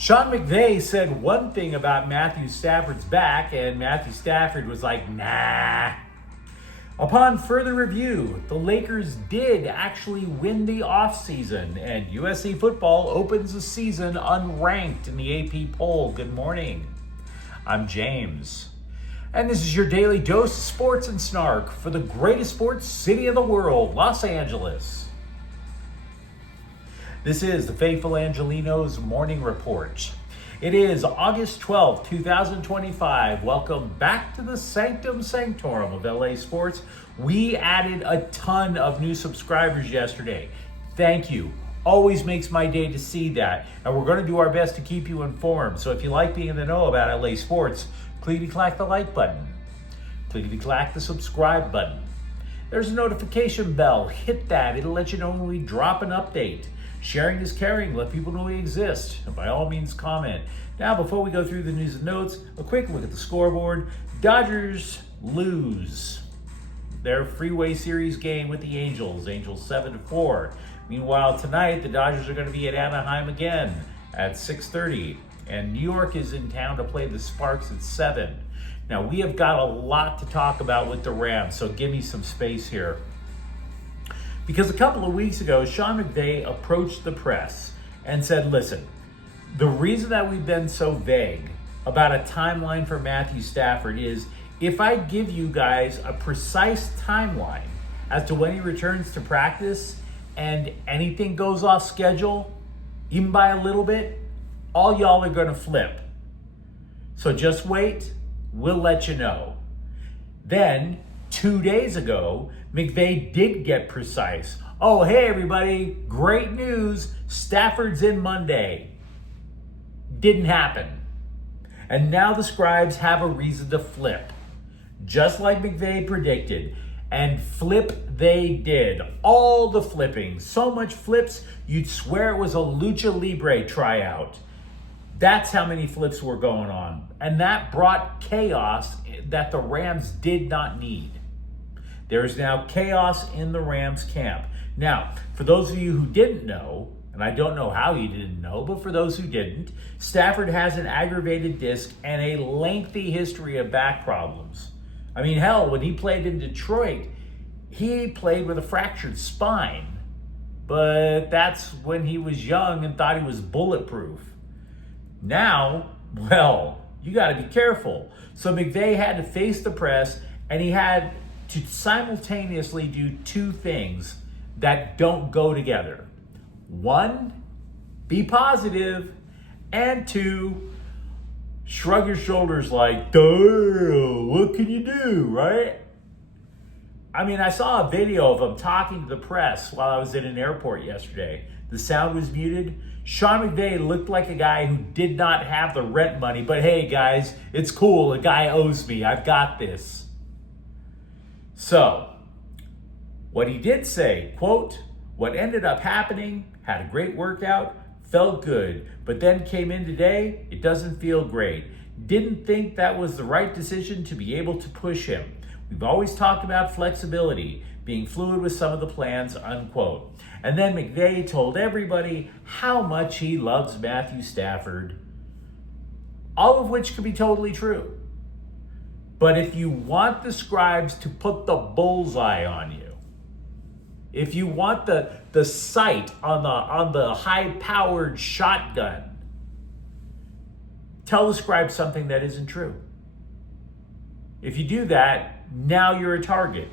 Sean McVay said one thing about Matthew Stafford's back, and Matthew Stafford was like, nah. Upon further review, the Lakers did actually win the offseason, and USC football opens the season unranked in the AP poll. Good morning. I'm James, and this is your daily dose of sports and snark for the greatest sports city in the world, Los Angeles. This is the Faithful Angelenos Morning Report. It is August 12th, 2025. Welcome back to the Sanctum Sanctorum of LA Sports. We added a ton of new subscribers yesterday. Thank you. Always makes my day to see that. And we're going to do our best to keep you informed. So if you like being in the know about LA Sports, clickety-clack the like button. Clickety-clack the subscribe button. There's a notification bell. Hit that. It'll let you know when we drop an update. Sharing is caring. Let people know we exist. And by all means, comment. Now, before we go through the news and notes, a quick look at the scoreboard. Dodgers lose their Freeway Series game with the Angels. Angels 7-4. Meanwhile, tonight, the Dodgers are going to be at Anaheim again at 6:30. And New York is in town to play the Sparks at 7. Now, we have got a lot to talk about with the Rams, so give me some space here. Because a couple of weeks ago, Sean McVay approached the press and said, listen, the reason that we've been so vague about a timeline for Matthew Stafford is if I give you guys a precise timeline as to when he returns to practice and anything goes off schedule, even by a little bit, all y'all are going to flip. So just wait. We'll let you know. Then, 2 days ago, McVay did get precise. Oh, hey, everybody, great news. Stafford's in Monday. Didn't happen. And now the scribes have a reason to flip. Just like McVay predicted. And flip they did. All the flipping. So much flips, you'd swear it was a lucha libre tryout. That's how many flips were going on. And that brought chaos that the Rams did not need. There is now chaos in the Rams camp. Now, for those of you who didn't know, and I don't know how you didn't know, but for those who didn't, Stafford has an aggravated disc and a lengthy history of back problems. I mean, hell, when he played in Detroit, he played with a fractured spine. But that's when he was young and thought he was bulletproof. Now, well, you got to be careful. So McVay had to face the press, and he had to simultaneously do two things that don't go together. One, be positive, and two, shrug your shoulders like, duh, what can you do, right? I mean, I saw a video of him talking to the press while I was in an airport yesterday. The sound was muted. Sean McVay looked like a guy who did not have the rent money, but hey, guys, it's cool. A guy owes me. I've got this. So, what he did say, quote, what ended up happening, had a great workout, felt good, but then came in today, it doesn't feel great. Didn't think that was the right decision to be able to push him. We've always talked about flexibility, being fluid with some of the plans, unquote. And then McVay told everybody how much he loves Matthew Stafford, all of which could be totally true. But if you want the scribes to put the bullseye on you, if you want the sight on the high-powered shotgun, tell the scribes something that isn't true. If you do that, now you're a target.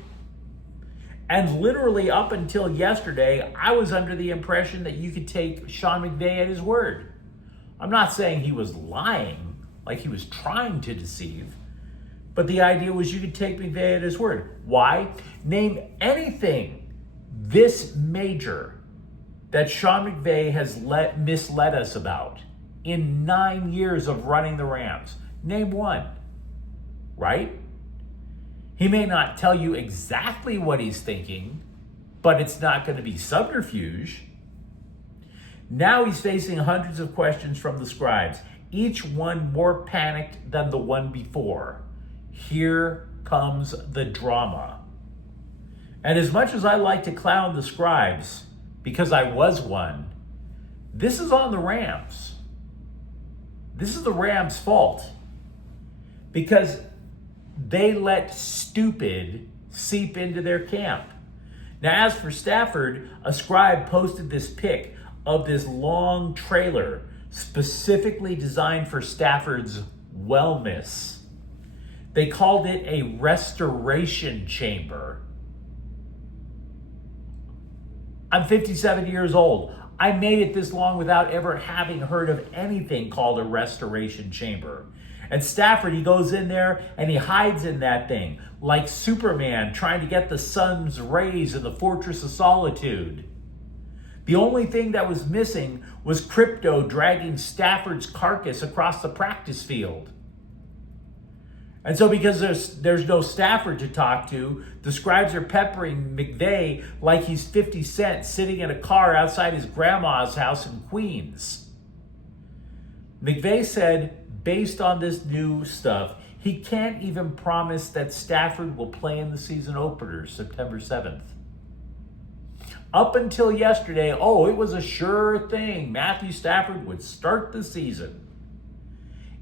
And literally up until yesterday, I was under the impression that you could take Sean McVay at his word. I'm not saying he was lying, like he was trying to deceive, but the idea was you could take McVay at his word. Why? Name anything this major that Sean McVay has misled us about in 9 years of running the Rams. Name one, right? He may not tell you exactly what he's thinking, but it's not going to be subterfuge. Now he's facing hundreds of questions from the scribes, each one more panicked than the one before. Here comes the drama. And as much as I like to clown the scribes, because I was one, this is on the Rams. this is the Rams' fault because they let stupid seep into their camp. Now, as for Stafford, a scribe posted this pic of this long trailer specifically designed for Stafford's wellness. They called it a restoration chamber. I'm 57 years old. I made it this long without ever having heard of anything called a restoration chamber. And Stafford, he goes in there and he hides in that thing like Superman trying to get the sun's rays in the Fortress of Solitude. The only thing that was missing was Crypto dragging Stafford's carcass across the practice field. And so because there's no Stafford to talk to, the scribes are peppering McVay like he's 50 Cent sitting in a car outside his grandma's house in Queens. McVay said, based on this new stuff, he can't even promise that Stafford will play in the season opener September 7th. Up until yesterday, it was a sure thing. Matthew Stafford would start the season.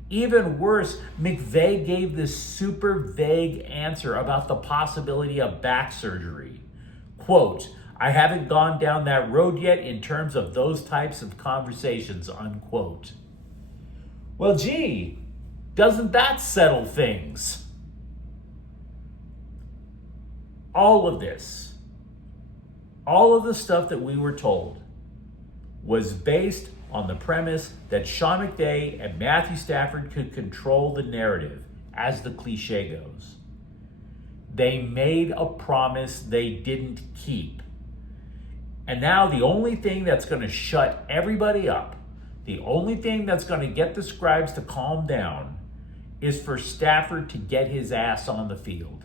Even worse, McVay gave this super vague answer about the possibility of back surgery. Quote, I haven't gone down that road yet in terms of those types of conversations, unquote. Well, gee, doesn't that settle things? All of this, all of the stuff that we were told was based on the premise that Sean McVay and Matthew Stafford could control the narrative, as the cliche goes. They made a promise they didn't keep. And now the only thing that's going to shut everybody up, the only thing that's going to get the scribes to calm down, is for Stafford to get his ass on the field.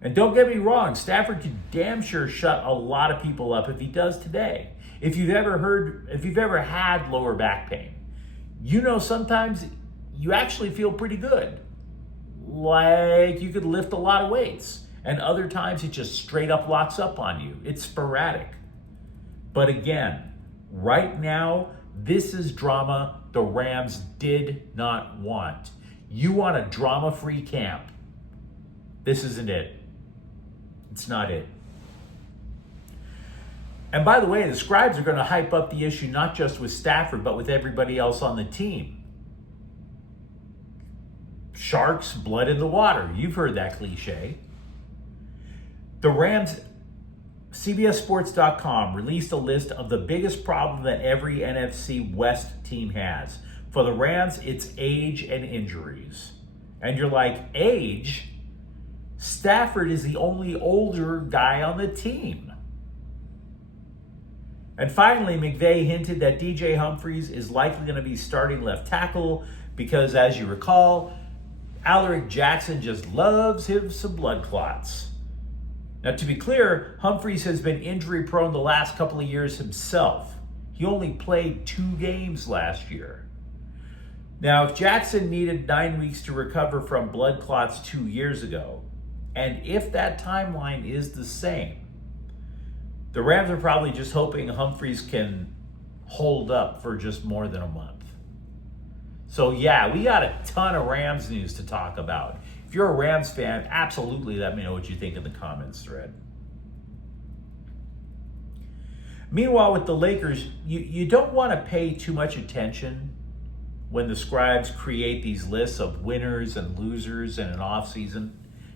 And don't get me wrong, Stafford could damn sure shut a lot of people up if he does today. If you've ever had lower back pain, you know sometimes you actually feel pretty good. Like you could lift a lot of weights. And other times it just straight up locks up on you. It's sporadic. But again, right now, this is drama the Rams did not want. You want a drama-free camp. This isn't it. It's not it. And by the way, the scribes are going to hype up the issue not just with Stafford, but with everybody else on the team. Sharks, blood in the water. You've heard that cliche. The Rams, CBSSports.com released a list of the biggest problem that every NFC West team has. For the Rams, it's age and injuries. And you're like, age? Stafford is the only older guy on the team. And finally, McVay hinted that DJ Humphries is likely going to be starting left tackle because, as you recall, Alaric Jackson just loves him some blood clots. Now, to be clear, Humphries has been injury prone the last couple of years himself. He only played 2 games last year. Now, if Jackson needed 9 weeks to recover from blood clots 2 years ago, and if that timeline is the same, the Rams are probably just hoping Humphries can hold up for just more than a month. So yeah, we got a ton of Rams news to talk about. If you're a Rams fan, absolutely let me know what you think in the comments thread. Meanwhile, with the Lakers, you don't want to pay too much attention when the scribes create these lists of winners and losers in an offseason.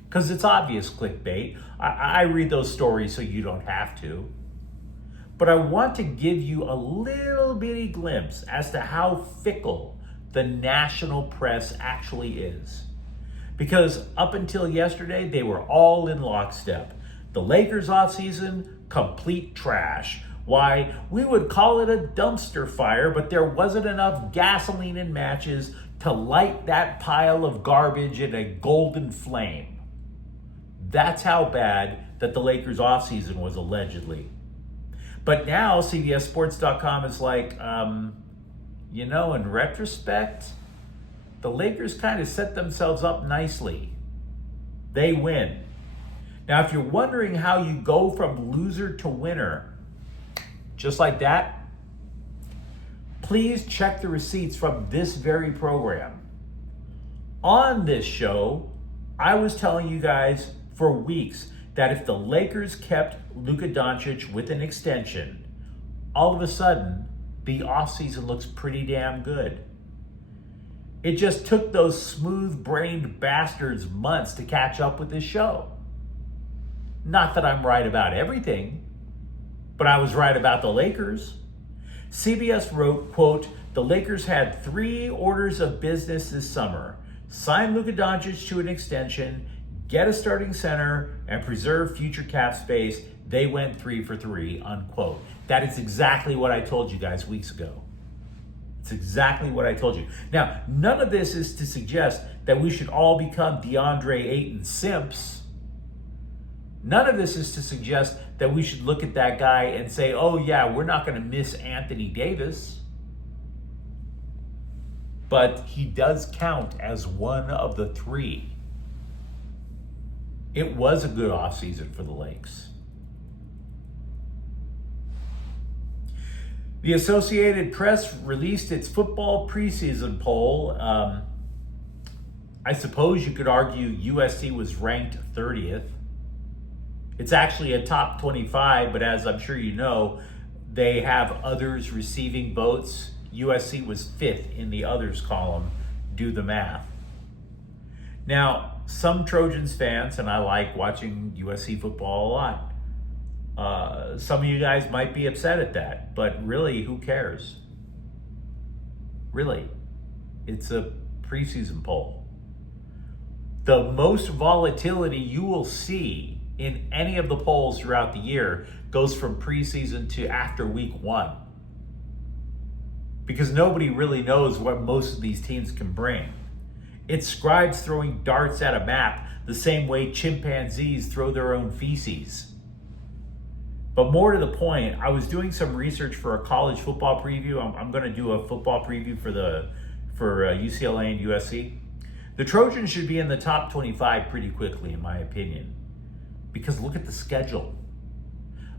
Because it's obvious clickbait. I read those stories so you don't have to. But I want to give you a little bitty glimpse as to how fickle the national press actually is. Because up until yesterday, they were all in lockstep. The Lakers offseason, complete trash. Why, we would call it a dumpster fire, but there wasn't enough gasoline and matches to light that pile of garbage in a golden flame. That's how bad that the Lakers offseason was allegedly. But now CBSSports.com is like, in retrospect, the Lakers kind of set themselves up nicely. They win. Now, if you're wondering how you go from loser to winner, just like that, Please check the receipts from this very program. On this show, I was telling you guys for weeks that if the Lakers kept Luka Doncic with an extension, all of a sudden, the offseason looks pretty damn good. It just took those smooth-brained bastards months to catch up with this show. Not that I'm right about everything, but I was right about the Lakers. CBS wrote, quote, "The Lakers had 3 orders of business this summer. Sign Luka Doncic to an extension, get a starting center, and preserve future cap space. They went 3 for 3, unquote." That is exactly what I told you guys weeks ago. It's exactly what I told you. Now, none of this is to suggest that we should all become DeAndre Ayton simps. None of this is to suggest that we should look at that guy and say, oh yeah, we're not going to miss Anthony Davis. But he does count as one of the 3. It was a good offseason for the Lakes. The Associated Press released its football preseason poll. I suppose you could argue USC was ranked 30th. It's actually a top 25, but as I'm sure you know, they have others receiving votes. USC was 5th in the others column. Do the math. Now, some Trojans fans, and I like watching USC football a lot, some of you guys might be upset at that, but really, who cares? Really, it's a preseason poll. The most volatility you will see in any of the polls throughout the year goes from preseason to after week 1. Because nobody really knows what most of these teams can bring. It's scribes throwing darts at a map the same way chimpanzees throw their own feces. But more to the point, I was doing some research for a college football preview. I'm going to do a football preview for UCLA and USC. The Trojans should be in the top 25 pretty quickly, in my opinion. Because look at the schedule.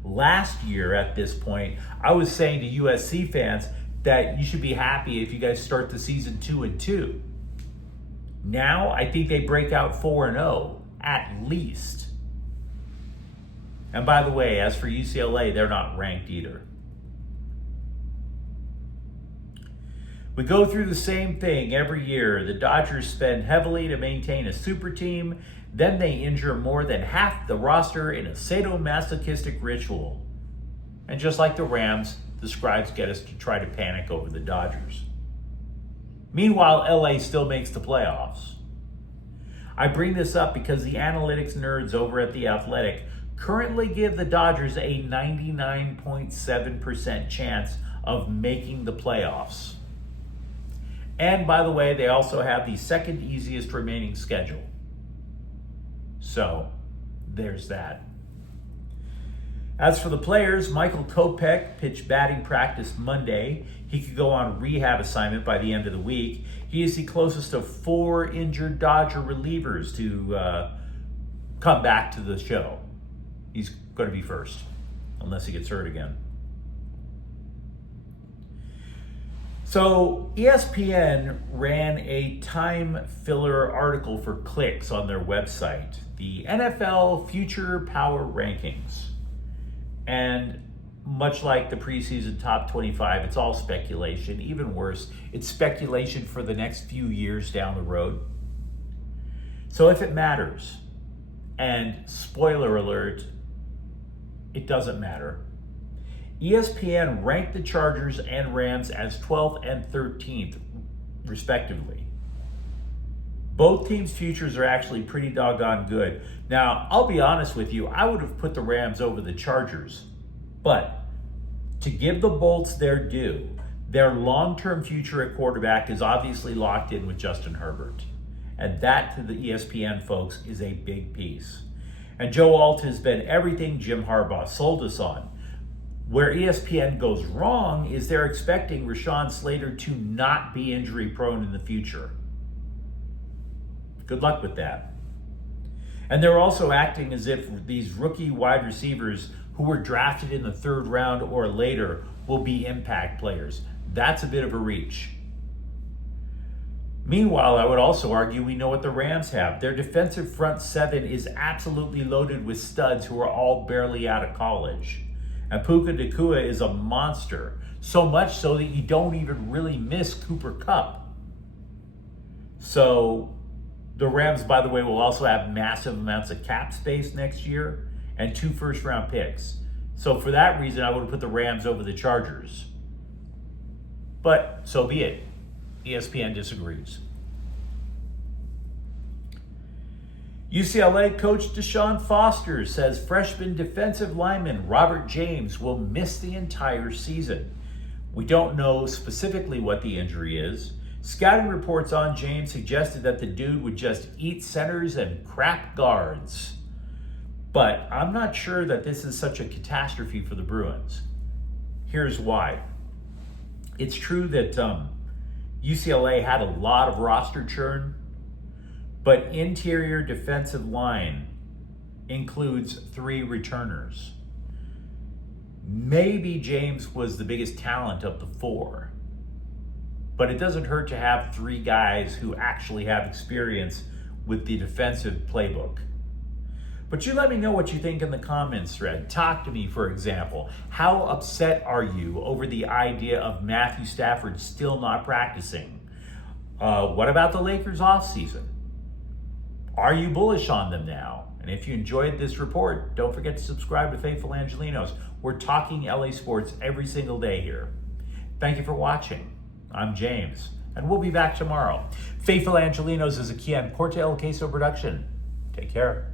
Last year at this point, I was saying to USC fans that you should be happy if you guys start the season 2-2. Now, I think they break out 4-0, at least. And by the way, as for UCLA, they're not ranked either. We go through the same thing every year. The Dodgers spend heavily to maintain a super team. Then they injure more than half the roster in a sadomasochistic ritual. And just like the Rams, the scribes get us to try to panic over the Dodgers. Meanwhile, LA still makes the playoffs. I bring this up because the analytics nerds over at The Athletic currently give the Dodgers a 99.7% chance of making the playoffs. And by the way, they also have the second easiest remaining schedule. So, there's that. As for the players, Michael Kopech pitched batting practice Monday. He could go on rehab assignment by the end of the week. He is the closest of 4 injured Dodger relievers to come back to the show. He's going to be first, unless he gets hurt again. So ESPN ran a time filler article for clicks on their website, the NFL Future Power Rankings. And much like the preseason top 25, it's all speculation. Even worse, it's speculation for the next few years down the road. So if it matters, and spoiler alert, it doesn't matter. ESPN ranked the Chargers and Rams as 12th and 13th, respectively. Both teams' futures are actually pretty doggone good. Now, I'll be honest with you, I would have put the Rams over the Chargers. But to give the Bolts their due, their long-term future at quarterback is obviously locked in with Justin Herbert. And that, to the ESPN folks, is a big piece. And Joe Alt has been everything Jim Harbaugh sold us on. Where ESPN goes wrong is they're expecting Rashawn Slater to not be injury prone in the future. Good luck with that. And they're also acting as if these rookie wide receivers who were drafted in the 3rd round or later will be impact players. That's a bit of a reach. Meanwhile, I would also argue we know what the Rams have. Their defensive front seven is absolutely loaded with studs who are all barely out of college. And Puka Nacua is a monster, so much so that you don't even really miss Cooper Kupp. So the Rams, by the way, will also have massive amounts of cap space next year and 2 first-round picks. So for that reason, I would have put the Rams over the Chargers. But so be it. ESPN disagrees. UCLA coach Deshaun Foster says freshman defensive lineman Robert James will miss the entire season. We don't know specifically what the injury is. Scouting reports on James suggested that the dude would just eat centers and crap guards. But I'm not sure that this is such a catastrophe for the Bruins. Here's why. It's true that UCLA had a lot of roster churn, but interior defensive line includes 3 returners. Maybe James was the biggest talent of the 4, but it doesn't hurt to have 3 guys who actually have experience with the defensive playbook. But you let me know what you think in the comments thread. Talk to me, for example. How upset are you over the idea of Matthew Stafford still not practicing? What about the Lakers offseason? Are you bullish on them now? And if you enjoyed this report, don't forget to subscribe to Faithful Angelenos. We're talking LA sports every single day here. Thank you for watching. I'm James, and we'll be back tomorrow. Faithful Angelenos is a Kian Corte El Queso production. Take care.